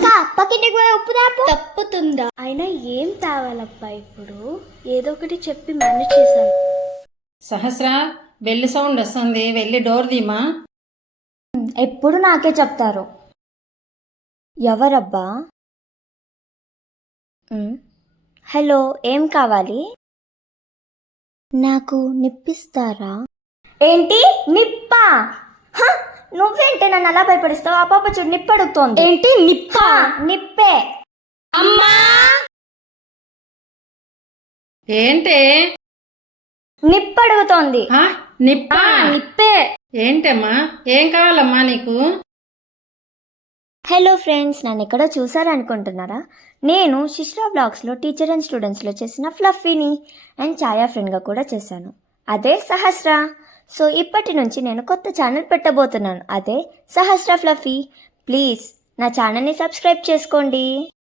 అక్క పక్కింటికి పోయి ఉప్పు తాపు. తప్పుతుందా? అయినా ఏం తావాలబ్బా ఇప్పుడు? ఏదో ఒకటి చెప్పి మేనేజ్ చేశాను. సహస్ర, బెల్లి సౌండ్ వస్తుంది, వెళ్ళి డోర్ తీమా. ఎప్పుడు నాకే చెప్తారు. ఎవరబ్బా? హలో, ఏం కావాలి? నాకు నిప్పిస్తారా? ఏంటి నిప్పా? నువ్వేంటి నన్ను అలా భయపడిస్తావు? ఆ పాప చూడు నిప్పు అడుగుతోంది. ఏంటి నిప్పా? నిప్పే. అమ్మా ఏంటే? నిప్పు అడుగుతోంది. నిప్పా? నిప్పే. ఏంటమ్మా, ఏం కావాలమ్మా నీకు? హలో ఫ్రెండ్స్, నన్ను ఎక్కడో చూసారనుకుంటున్నారా? నేను శిశ్రా బ్లాగ్స్లో టీచర్ అండ్ స్టూడెంట్స్లో చేసిన ఫ్లఫీని అండ్ ఛాయా ఫ్రెండ్గా కూడా చేశాను. అదే సహస్ర. సో ఇప్పటి నుంచి నేను కొత్త ఛానల్ పెట్టబోతున్నాను, అదే సహస్ర ఫ్లఫీ. ప్లీజ్ నా ఛానల్ని సబ్స్క్రైబ్ చేసుకోండి.